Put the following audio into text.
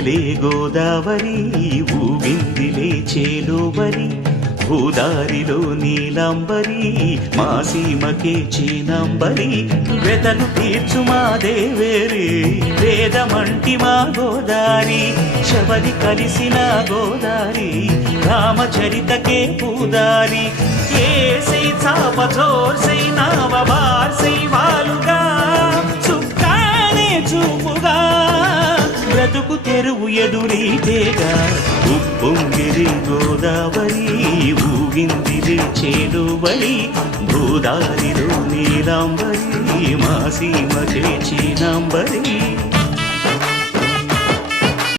పొంగెలే గోదావరి ఊగిందిలే చేలోబరి భూదారిలో నీలంబరి మా సీమకే చీనంబరి వెతలు తీర్చు మా దేవేరి వేదమంటి మా గోదారి శబరి కలిసిన గోదారి రామచరితకే పూదారి ఏసై చాప జోర్సై నావ బార్సై వాలుగా చుక్కానే చూపుగా బ్రతుకు తెరువు ఎదురీతేగా ఉప్పొంగిరి గోదావరి ఊగిందిరి చేలువరి భూదారిలో నీలాంబరి మా సీమకే చీనాంబరి